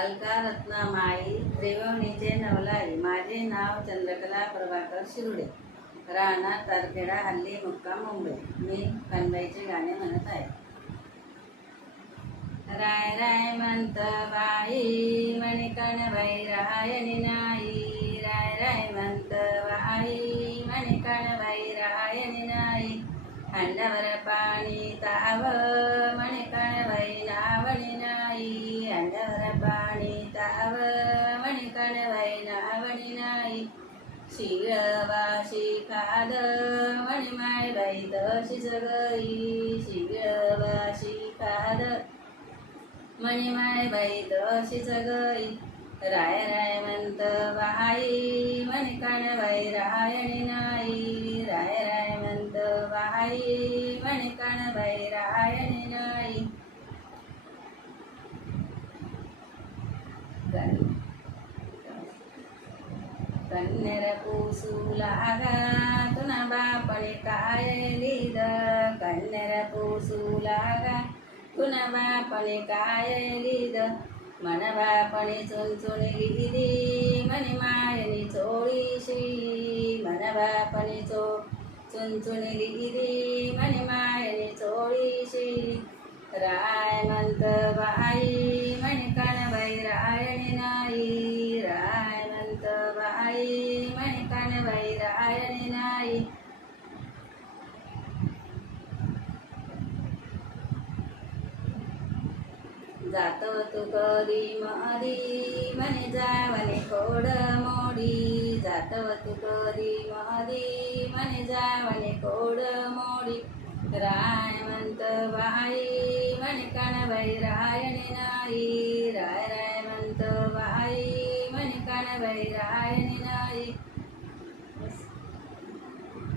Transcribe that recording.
अलका रत्नामाई त्रिवेणीचे नवलाई. माझे नाव चंद्रकला प्रभाकर शिरुडे, राहणार तारखेडा, हल्ली मुक्काम मुंबई. मी कणबाईचे गाणे म्हणत आहे. राय राय म्हणत बाई म्हणे कणबाई रायणी नाही. राय राय म्हणत बाई म्हणे कणबाई रायणी नाही. अंडावर पाणी ताव म्हणे कणबाई नावणी नाही. अंडावर पाणी ताव म्हणे कणबाई नावणी नाही. शिळवाशी खाद म्हणे मायबाई तशीच गई. शिळवाशी खाद म्हणे मायबाई तशीच गई. राय राय म्हणत बाई म्हणे कणबाई रायणी नाही. राय राय म्हणत बाई म्हणे कणबाई रायणी नाही. कन्नेर पुसू लागा तुना बापणे काय लिद. कन्नेर पुसू लागा तुना बापणे काय लिद. मन बापणे चुनचुन लिहिली म्हणे मायनी चोळीशी. मन बापणे चुनचुन लिहिली म्हणे मायनी चोळीशी. राय म्हणत बाई म्हणे कणबाई रायणी नाही. राय म्हणत बाई म्हणे कणबाई रायणी नाही. जातो तू कधी मधी म्हणे जावने कोड मोडी. जातो तू कधी मधी म्हणे जावने कोड मोडी. राय म्हणत बाई म्हणे कणबाई रायणी नाही. राय राय म्हणत बाई म्हणे कणबाई रायणी नाही.